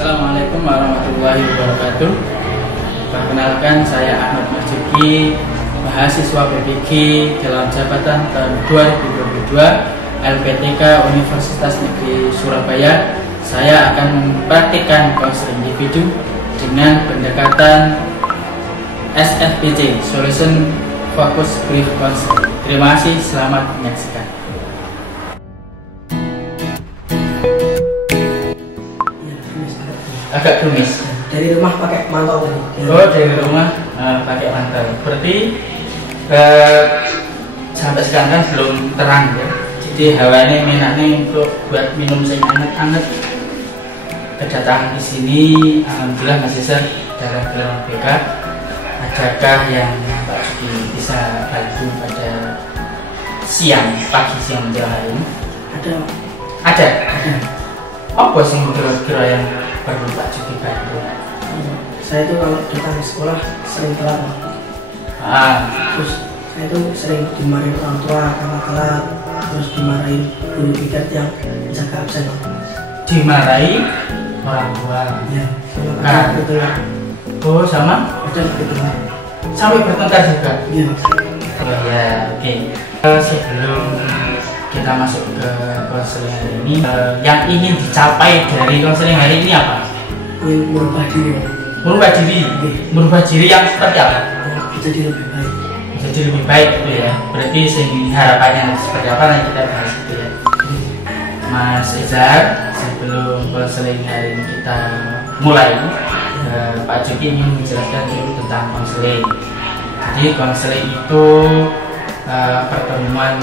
Assalamualaikum warahmatullahi wabarakatuh. Perkenalkan, saya Ahmad Marzuki, mahasiswa PPG dalam jabatan tahun 2022 LPTK Universitas Negeri Surabaya. Saya akan mempraktikkan konseling individu dengan pendekatan SFPC, Solution Focus Brief Counseling. Terima kasih, selamat menyaksikan. Agak tumis. Dari rumah pakai mantel tadi. Oh, dari rumah pakai mantel. Berarti sampai sekarang kan belum terang ya. Jadi hawanya menaknya untuk buat minum sing anget-anget. Kedatangan di sini, alhamdulillah Mas Cesar dalam gelar BK. Adakah yang Pak Juki bisa bantu pada pagi siang menjelang hari ini? Ada. Apa sih kira-kira yang perlu Pak Juki bantu? Saya itu kalau datang ke sekolah sering telat. Terus saya itu sering dimarahin orang tua karena telat, terus dimarahin guru piket yang jaga absen. Dimarahi orang tua. Ya, sama gitu ya. Oh, sama? Ada gitu ya. Sampai bertengkar juga? Iya. Oh ya, oke. Sebelum kita masuk ke konseling hari ini, yang ingin dicapai dari konseling hari ini apa? Merubah diri. Merubah diri? Merubah diri yang seperti apa? Jadi lebih baik. Jadi lebih baik gitu ya. Berarti harapannya seperti apa nanti kita bahas gitu ya. Mas Ezar, sebelum konseling hari ini kita mulai, Pak Juki ingin menjelaskan dulu tentang konseling. Jadi konseling itu pertemuan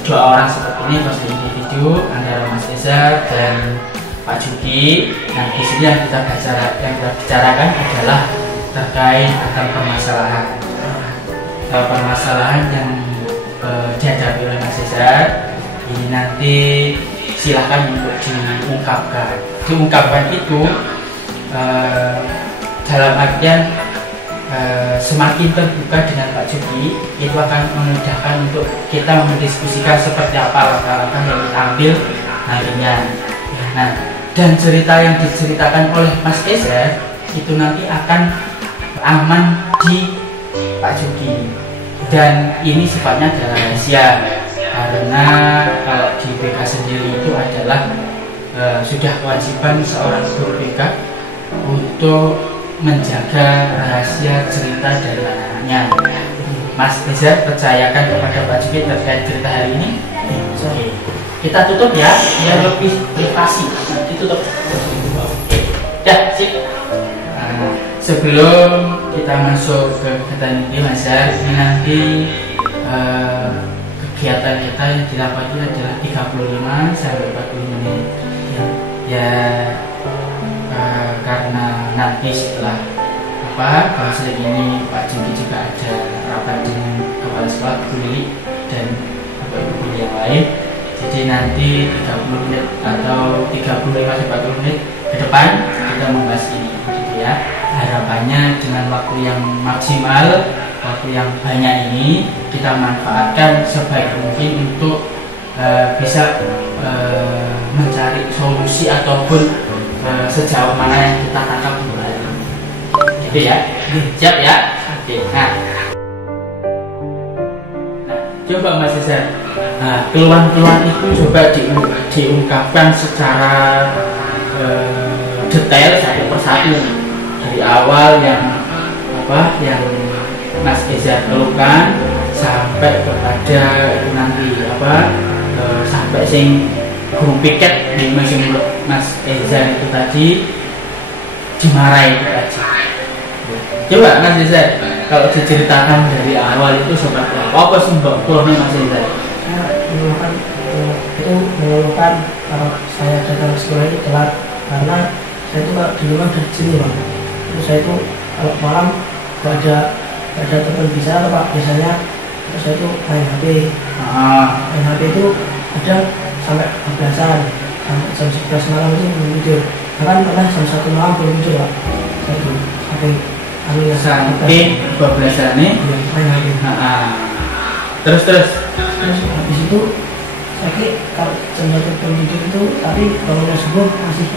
dua orang seperti ini, konseling individu antara Mas Ezar dan Pak Juki. Nah, di sini yang kita bicarakan adalah terkait tentang permasalahan yang dihadapi oleh Mas Ezar. Ini nanti silahkan untuk diungkapkan itu dalam artian semakin terbuka dengan Pak Juki, itu akan memudahkan untuk kita mendiskusikan seperti apa langkah-langkah yang kita ambil nantinya. Nah, dan cerita yang diceritakan oleh Mas Ezar itu nanti akan aman di Pak Juki, dan ini sifatnya adalah rahasia karena kalau di BK sendiri itu adalah sudah kewajiban seorang guru BK untuk menjaga rahasia cerita dari anak-anaknya. Mas Ezar percayakan kepada Pak Juki terkait cerita hari ini. Oke. Kita tutup ya, biar lebih privasi. Ditutup. Ya, sip. Nah, sebelum kita masuk ke kegiatan ini, Mas Ezar, ini nanti kegiatan kita yang dilakukan adalah 35 sampai 40 menit. Ya, karena nanti setelah konseling ini Pak Juki juga ada rapat dengan kepala sekolah, guru dan ibu yang lain. Jadi nanti 30 menit atau 35-40 menit ke depan kita membahas ini gitu ya. Harapannya dengan waktu yang maksimal, waktu yang banyak ini kita manfaatkan sebaik mungkin untuk bisa mencari solusi ataupun sejauh mana yang kita tangkap kembali. Gitu ya. Siap ya? Oke. Nah, coba Mas Ezar, keluhan-keluhan itu coba diungkapkan secara detail satu persatu dari awal yang Mas Ezar keluhkan sampai kepada nanti sampai sing guru piket di musim Mas Ezar itu tadi dimarahi itu tadi. Coba Mas Ezar, kalau diceritakan dari awal itu seperti apa sih Mbak keluhnya Mas Ezar? Mengeluhkan kalau saya datang ke sekolah ini telat karena saya itu kalau di rumah udah jenuh Pak. Terus saya itu kalau malam gak ada teman bisa Pak, biasanya terus saya itu main HP. Main HP itu ada sampai 12-an, sampai jam 11 malam itu belum tidur. Bahkan pernah jam 1 malam belum tidur Pak. Saya itu sampai 12-an nih main HP. Terus habis itu saya kira kalau jam 1 belum tidur itu, tapi kalau subuh masih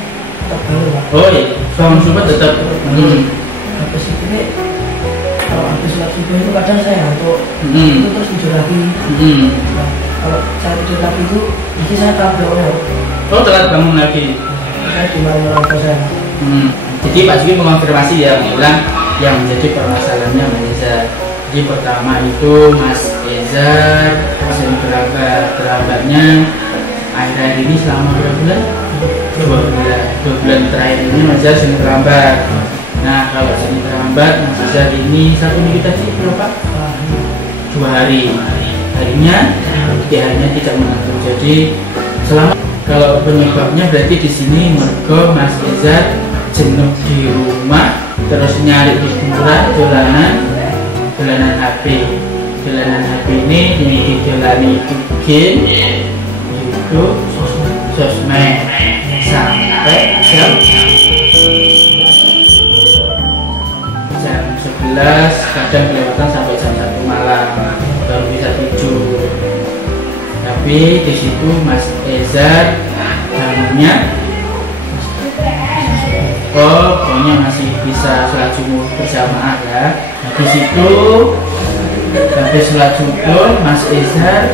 tetap bangun Pak. Oh iya, bangun subuh tetap. Habis itu nih, kalau habis sholat subuh itu kadang saya ngantuk, itu terus tidur lagi. Nah, kalau saya tidur lagi itu nanti saya telat bangun. Oh, telat bangun lagi. Saya dimarahin orang tua saya. Jadi Pak Juki mengonfirmasi ya, bilang yang menjadi permasalahannya Mas Ezar. Jadi pertama itu Mas Ezar sering terlambatnya akhir-akhir ini selama berapa bulan? 2 bulan terakhir ini Mas Ezar sering terlambat. Nah, kalau sering terlambat Mas Ezar ini satu minggu tadi berapa? 2 hari. Harinya tidak mengatur. Jadi selama kalau penyebabnya berarti di sini mergo Mas Ezar jenuh di rumah, terus nyari hiburan, dolanan HP. Dolanan HP ini yang didolani itu game, YouTube, sosmed sampai jam 11, kadang kelewatan sampai jam 1 malam baru bisa tidur. Tapi di situ Mas Ezar bangunnya pokoknya masih bisa sholat subuh berjamaah ya. Nah, di situ habis sholat subuh Mas Ezar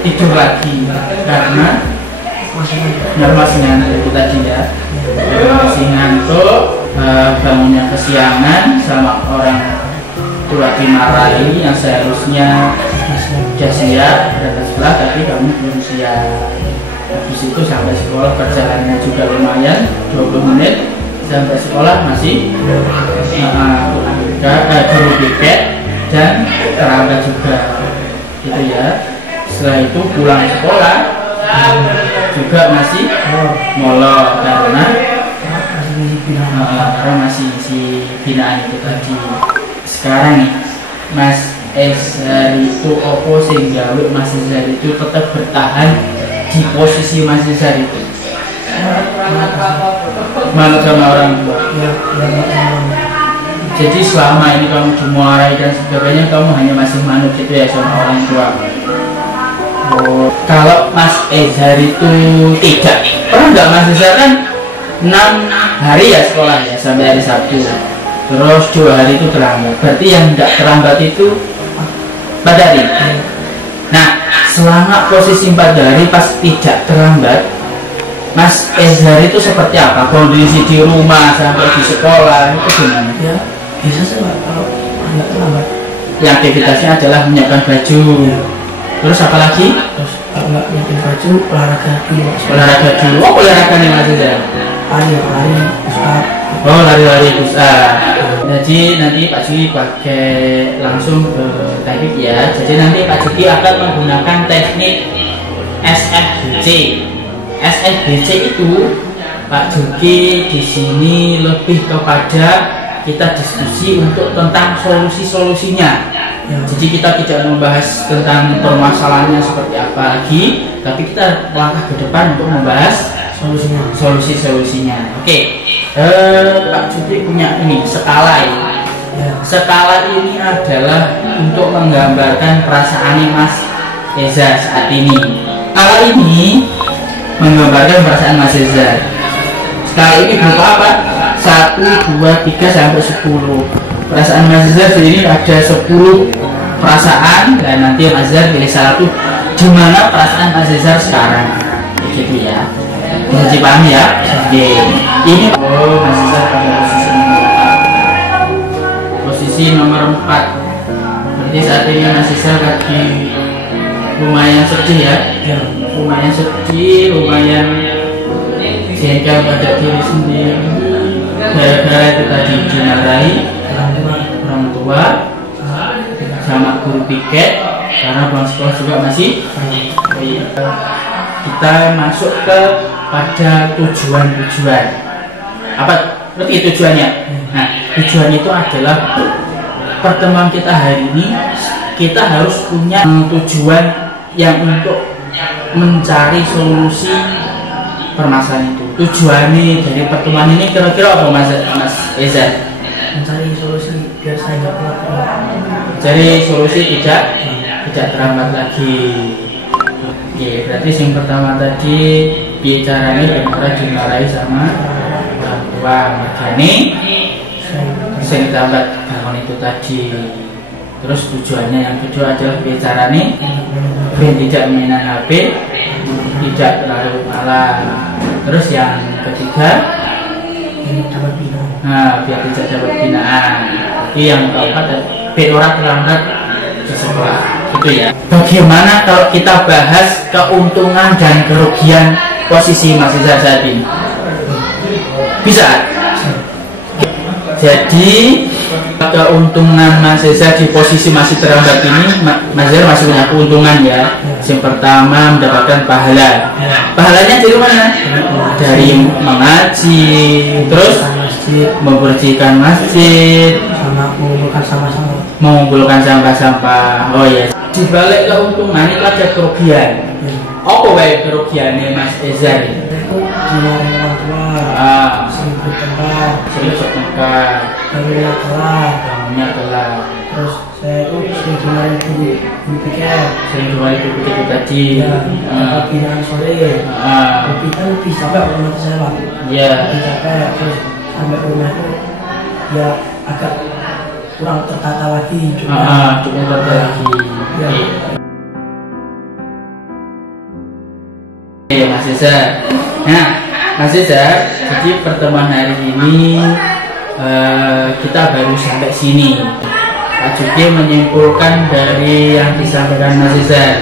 tidur lagi karena masih ngantuk itu tadi ya. Masih ngantuk, bangunnya kesiangan sama orang tua dimarahi yang seharusnya sudah siap berangkat sekolah tapi kamu belum siap. Habis itu sampai sekolah perjalanannya juga lumayan 20 menit. Sampai sekolah masih guru piket dan terlambat juga gitu ya. Setelah itu pulang sekolah juga masih molor karena masih isi binaan itu tadi. Sekarang nih Mas Ezar itu opo sehingga Mas Ezar itu tetap bertahan di posisi Mas Ezar itu? Malu sama orang tua. Jadi selama ini kamu dimarahi dan sebagainya, kamu hanya masih manut gitu ya sama orang tua. Kalau Mas Ezar itu tidak pernah nggak Mas Ezar kan 6 hari ya sekolah ya sampai hari Sabtu. Terus 2 hari itu terlambat. Berarti yang nggak terlambat itu 4 hari. Nah, selama posisi 4 hari pas tidak terlambat, Mas Ezar itu seperti apa? Kondisi di rumah sampai di sekolah itu gimana? Ya, bisa sih Pak, kalau nggak terlambat. Yang aktivitasnya adalah menyiapkan baju. Ya. Terus apa lagi? Terus kalau nggak menyiapkan baju, olahraga dulu. Olahraga dulu. Oh, olahraga nih Mas Ezar? Lari, push up. Oh, lari push up. Jadi nanti Pak Juki pakai langsung ke teknik ya. Jadi nanti Pak Juki akan menggunakan teknik SFBC. SFBC itu Pak Juki di sini lebih kepada kita diskusi untuk tentang solusi-solusinya. Ya. Jadi kita tidak membahas tentang permasalahannya seperti apa lagi, tapi kita langkah ke depan untuk membahas solusi-solusinya. Oke. Pak Juki punya ini skala ini. Ya. Skala ini adalah untuk menggambarkan perasaan Mas Ezar saat ini. Skala ini menggambarkan perasaan Mas Ezar. Skala ini berupa apa? 1, 2, 3 sampai 10. Perasaan Mas Ezar ini ada 10 perasaan dan nanti Mas Ezar pilih satu di mana perasaan Mas Ezar sekarang. Begitu ya. Bisa dipahami ya? Oke. Ini Mas Ezar pada posisi nomor 4. Berarti saat ini Mas Ezar lagi lumayan sedih ya. Lumayan sedih, lumayan jengkel pada diri sendiri gara-gara itu tadi dimarahi orang tua sama guru piket karena pulang sekolah juga masih. Kita masuk ke pada tujuan apa berarti tujuannya. Nah, tujuannya itu adalah pertemuan kita hari ini kita harus punya tujuan yang untuk mencari solusi permasalahan itu. Tujuannya dari pertemuan ini kira-kira apa Mas Ezar? Mencari solusi biar saya nggak telat. Cari solusi tidak terlambat lagi. Oke, berarti yang pertama tadi bicaranya dengan dimarahi sama orang tua, makanya sering tambat bangun itu tadi. Terus tujuannya yang kedua adalah bicaranya biar tidak mainan HP, tidak terlalu malam. Terus yang ketiga, nah biar tidak dapat binaan. Jadi yang keempat, biar orang terlambat di sekolah, gitu ya. Bagaimana kalau kita bahas keuntungan dan kerugian posisi Mas Reza saat ini? Bisa? Jadi keuntungan Mas Reza di posisi masih terlambat ini, Mas Reza masih punya keuntungan ya. Yang pertama mendapatkan pahala. Pahalanya dari mana? Dari mengaji, terus membersihkan masjid, sama mengumpulkan sampah-sampah. Oh ya. Di balik keuntungan itu ada kerugian. Apa baik kerugiannya Mas Reza ini? Sering bertengkar, bangunnya telat. Terus saya itu sering dimarahin guru pikir, itu tadi. binaan sore. Tapi kan lebih capek kalau saya lah. Lebih capek, terus sampai rumah itu ya agak kurang tertata lagi. Kurang tertata lagi. Mas Reza. Nah, Mas Reza, jadi pertemuan hari ini kita baru sampai sini. Pak Juki menyimpulkan dari yang disampaikan Mas Reza.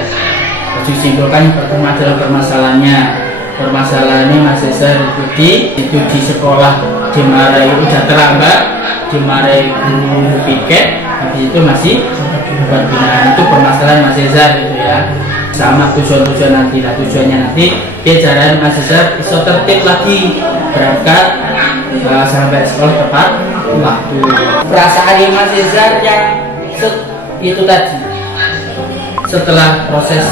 Pak Juki simpulkan pertemuan adalah permasalahannya. Permasalahannya Mas Reza itu di sekolah dimarahi udah terlambat, dimarahi guru piket, habis itu masih buat binaan. Itu permasalahan Mas Reza gitu ya. Sama tujuan nanti, nah tujuannya nanti biasaran Mas Reza bisa tertib lagi berangkat sampai sekolah tepat waktu. Perasaan Mas Reza yang itu tadi setelah proses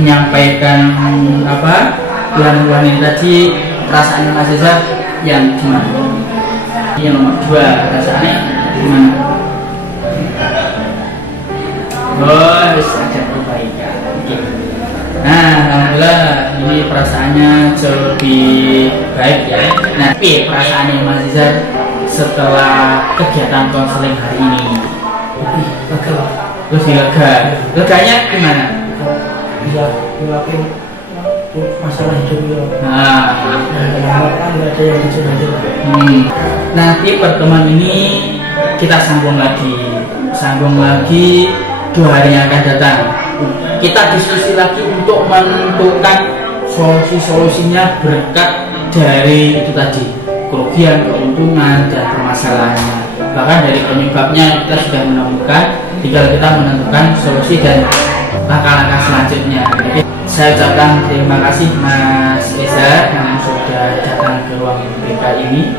menyampaikan bulan-bulan ini tadi, perasaan Mas Reza yang gimana? Yang nomor 2, perasaannya gimana? Harus ada perbaikan. Nah, alhamdulillah ini perasaannya jauh lebih baik ya. Nah, tapi perasaannya Mas Reza setelah kegiatan konseling hari ini lebih lega. Leganya gimana? Bisa ngelakuin masalah hidup. Nanti pertemuan ini kita sambung lagi 2 hari yang akan datang. Kita diskusi lagi untuk menentukan solusinya berkat dari itu tadi, kerugian, keuntungan, dan permasalahannya. Bahkan dari penyebabnya kita sudah menemukan, tinggal kita menentukan solusi dan langkah-langkah selanjutnya. Jadi saya ucapkan terima kasih Mas Reza yang sudah datang ke ruang BK ini.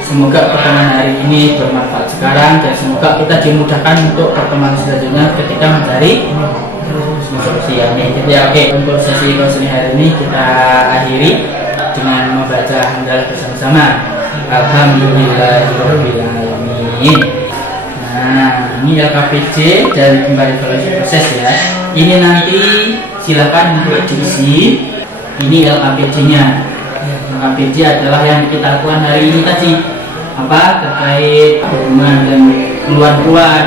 Semoga pertemuan hari ini bermanfaat sekarang, dan semoga kita dimudahkan untuk pertemuan selanjutnya ketika mencari solusi yang ini. Ya, oke. Untuk sesi konseling hari ini kita akhiri dengan membaca hamdalah bersama-sama. Alhamdulillahirabbil alamin. Nah, ini LKPJ dan kembali evaluasi proses ya. Ini nanti silakan untuk diisi. Ini LKPJ-nya. LKPJ adalah yang kita lakukan hari ini tadi, terkait hubungan dan keluar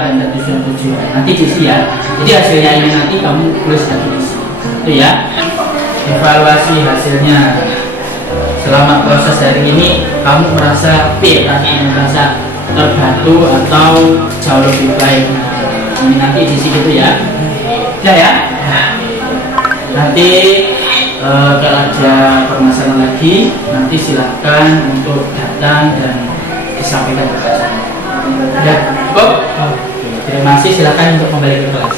dan tujuan. Nanti diisi ya. Jadi hasilnya ini nanti kamu tulis dan diisi. Itu ya. Evaluasi hasilnya. Selama proses hari ini kamu merasa merasa terbantu atau jauh lebih baik. Ini nanti diisi gitu ya. Ya. Nanti kalau ada permasalahan lagi, nanti silahkan untuk datang dan disampaikan kepada saya. Ya, Bob. Terima kasih, silahkan untuk kembali ke kelas.